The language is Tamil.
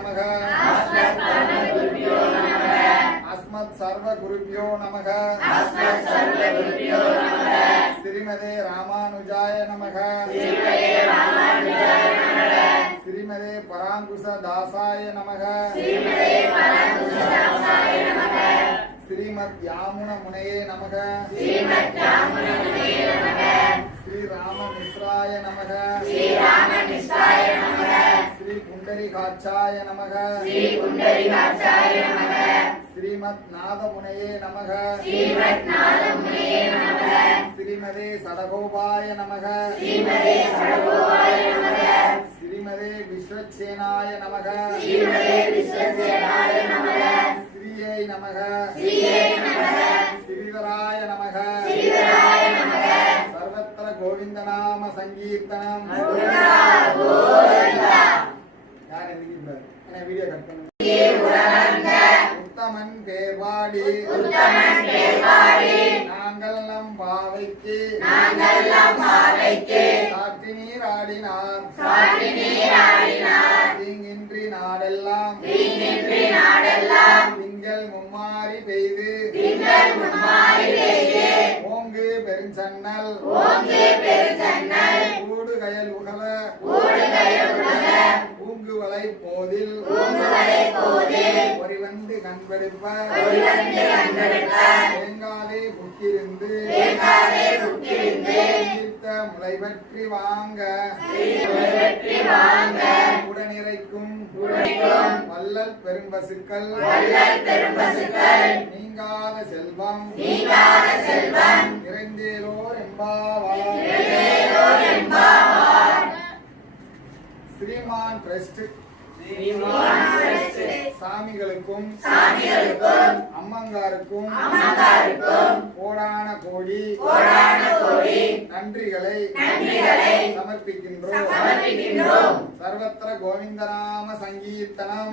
நமக அஸ்மத் சர்வ குருப்யோ நமக ஸ்ரீமதே ராமானுஜாய நமக ஸ்ரீமதே பராங்குஷ தாசாய நமக ஸ்ரீமத் யாமுன முனையே நமக ஸ்ரீ ராம மிஸ்ராய நமக ஸ்ரீ புண்டரிகாட்சாய நமக ஸ்ரீமத் நாத முனையே நமக ஸ்ரீமதே சடகோபாய நமக ஸ்ரீமதே விஸ்வசேனாய நமக ஸ்ரீயை நமக ஸ்ரீதராய நமக சர்வத்திர கோவிந்த நாம சங்கீர்த்தனம். யார் எழுதியிருந்தார்? வீடியோ கட் பண்ணுங்க. உத்தமன் பேர்வாடி நாங்கள் நம் பாவைக்கு சாற்றி நீராடினார் தீங்கின்றி நாடெல்லாம் திங்கள் மும்மாறி பெய்து ஓங்கு பெருஞ்சன்னல் ஊடு கயல் உகல ஊங்குவலை போதில் ஒருவந்து கண்பெடுப்ப தேங்காலே புக்கிருந்து முளை பற்றி வாங்க உடனிறைக்கும் வள்ளல் பெரும்பசுக்கள் நீங்காத செல்வம் நிறைந்தேலோர் என்பாவார். ஸ்ரீமான் ட்ரஸ்ட் சாமிகளுக்கும் அம்மங்காருக்கும் கோடான கோடி நன்றிகளை சமர்ப்பிக்கின்றோம். சர்வத்திர கோவிந்தநாம சங்கீர்த்தனம்.